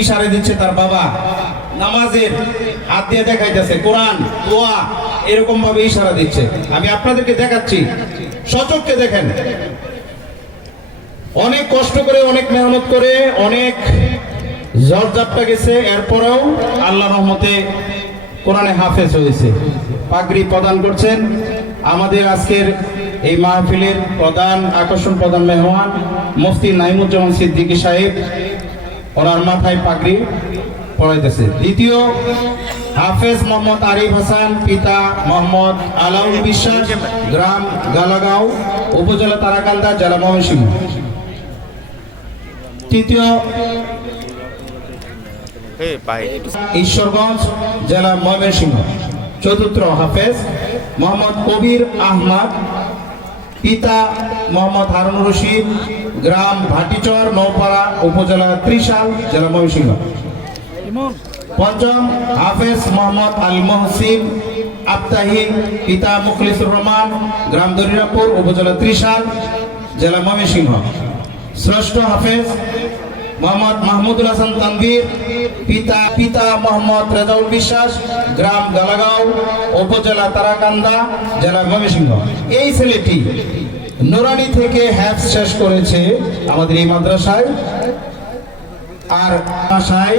ইশারা দিচ্ছে তার বাবা, নামাজের হাত দিয়ে দেখাইতেছে, কোরআন দোয়া এরকম ভাবে ইশারা দিচ্ছে। আমি আপনাদেরকে দেখাচ্ছি, সচক্ষে দেখেন। অনেক কষ্ট করে, অনেক মেহনত করে, অনেক ঝড়-ঝাপটা গেছে, এরপরেও আল্লাহর রহমতে কোরআনে হাফেজ হয়েছে। পাগড়ি প্রদান করছেন আমাদের আজকের এই মাহফিলের প্রধান আকর্ষণ, প্রধান মেহমান মুফতি নাইমুজ্জামান সিদ্দিকী সাহেব। ওনার মাথায় পাগড়ি পড়াইতেছে। দ্বিতীয় হাফেজ মোহাম্মদ আরিফ হাসান, পিতা মোহাম্মদ আলাউল বিশ্বাস, গ্রাম গালাগাঁও, উপজেলা তারাকান্দা, জেলা ময়মনসিংহ। তৃতীয় ঈশ্বরগঞ্জ, জেলা ময়মনসিংহ। চতুর্থ হাফেজ মোহাম্মদ কবির আহমদ, পিতা মোহাম্মদ হারুনুর রশিদ, গ্রাম ভাটিচর, নৌপাড়া, উপজেলা ত্রিশাল, জেলা ময়মনসিংহ। পঞ্চম হাফেজ মোহাম্মদ আল মহসিন আফতাহি, পিতা মুখলিসুর রহমান, গ্রাম দরিরাপুর, উপজেলা ত্রিশাল, জেলা ময়মনসিংহ। ষষ্ঠ হাফেজ মোহাম্মদ মাহমুদুল হাসান তানভীর, পিতা মোহাম্মদ রেজাউল বিশ্বাস, গ্রাম গালাগাঁও, উপজেলা তারাকান্দা, জেলা ময়মনসিংহ। এই ছেলেটি নুরানি থেকে হ্যাফজ শেষ করেছে আমাদের এই মাদ্রাসায়। আর বাসায়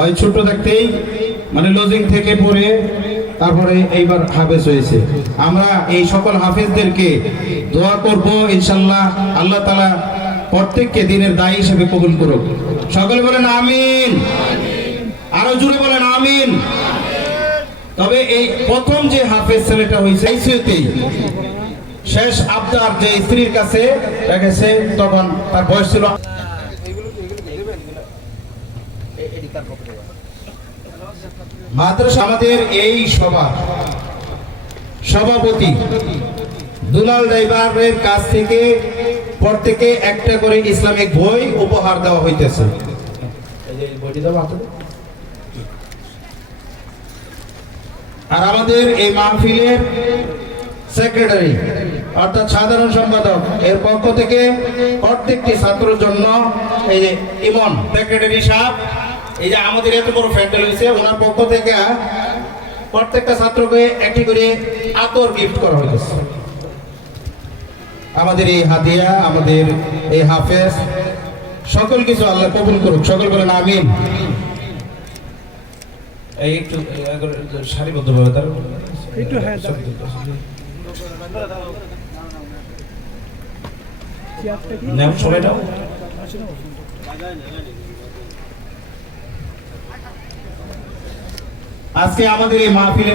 ওই ছোট থাকতেই মানে লজিং থেকে পড়ে তারপরে এইবার হাফেজ হয়েছে। আমরা এই সকল হাফেজদেরকে দোয়া করব, ইনশাআল্লাহ আল্লাহ তাআলা প্রত্যেককে দিনের দায়ী হিসেবে কবুল করুক। সকলে বলেন আমিন, আরো জোরে বলেন আমিন। তবে এই প্রথম যে হাফেজ ছেলেটা হয়েছে, এই স্মৃতি শেষ আবদার যে স্ত্রীর কাছে রেখেছে, তখন তার বয়স ছিল। মাদ্রাসা আমাদের এই সভাপতি দুলাল ড্রাইভারের কাছ থেকে প্রত্যেকে একটা করে ইসলামিক বই উপহার দেওয়া হইতেছে। আর আমাদের এই মাহফিলের সেক্রেটারি অর্থাৎ সাধারণ সম্পাদক এর পক্ষ থেকে প্রত্যেকটি ছাত্রের জন্য এই যে ইমন সেক্রেটারি সাহেব, এই যে আমাদের এত বড় প্যান্ডেল হয়েছে, ওনার পক্ষ থেকে প্রত্যেকটা ছাত্রকে একটি করে আতর গিফট করা হয়েছে। আমাদের এই হাদিয়া, আমাদের এই হাফেজ, সকল কিছু আল্লাহ কবুল করুক। সকল বলেন আমিন। এই একটু সারিবদ্ধভাবে তার একটু সবাইটাও আজকে আমাদের এই মাহফিলে